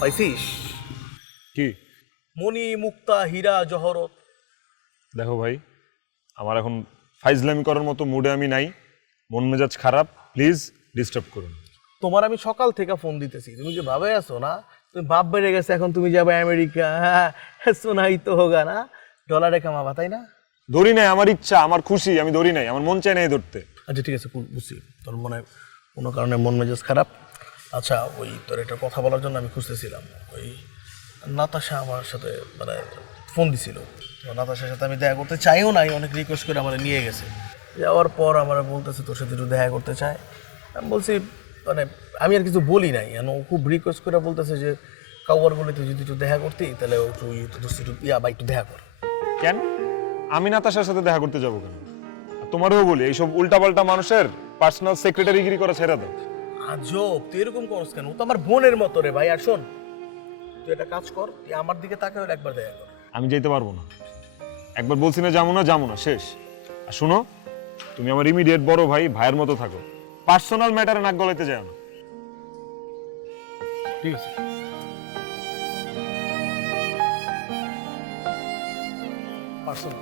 পাইছিস? কি? মণি মুক্তা হীরা জহরত। দেখো ভাই, আমার এখন ফাইজলামি করার মতো মুডে আমি নাই, মন মেজাজ খারাপ, প্লিজ ডিস্টার্ব করুন। তোমার আমি সকাল থেকে ফোন দিতেছি, তুমি যে ভাবে আছো না, তুমি বাপ বেড়ে গেছে, এখন তুমি যাবে আমেরিকা, হ্যাঁ শোনাই তো হোগা না, ডলারে কামাবা, তাই না? ধরি নাই, আমার ইচ্ছা, আমার খুশি, আমি ধরি নাই, আমার মন চায় নাই ধরতে। আচ্ছা ঠিক আছে, বুঝছি তোর মনে হয় কোনো কারণে মন মেজাজ খারাপ। আচ্ছা ওই তোর একটা কথা বলার জন্য আমি খুঁজতেছিলাম, ওই নাতাশা আমার সাথে মানে ফোন দিছিল, তো নাতাশার সাথে আমি দেখা করতে চাইও নাই, অনেক রিকোয়েস্ট করে আমার নিয়ে গেছে, যাওয়ার পর আমার বলতেছে তোর সাথে একটু দেখা করতে চায়। আমি বলছি মানে আমি আর কিছু বলি নাই, ও খুব রিকোয়েস্ট করে বলতেছে যে কাউয়ার গলিতে যদি একটু দেখা করতি তাহলে একটু একটু বা একটু দেখা কর। কেন আমি নাতাশার সাথে দেখা করতে যাবো কেন? আর তোমারও বলি, এইসব উল্টাপাল্টা মানুষের পার্সোনাল সেক্রেটারিগিরি করা ছেড়ে দাও। আজব, তুই এরকম করস কেন? ও তো আমার বোনের মতো রে ভাই। আর শোন, তুই একটা কাজ কর, তুই আমার দিকে তাকাও, একবার দেখা কর। আমি যেতে পারবো না, একবার বলছি না যাবো না, যাবো না, শেষ। আর শুনো, তুমি আমার ইমিডিয়েট বড় ভাই, ভাইয়ের মতো থাকো, পার্সোনাল ম্যাটারে নাক গলাইতে যাও না। ঠিক আছে। পার্সোনাল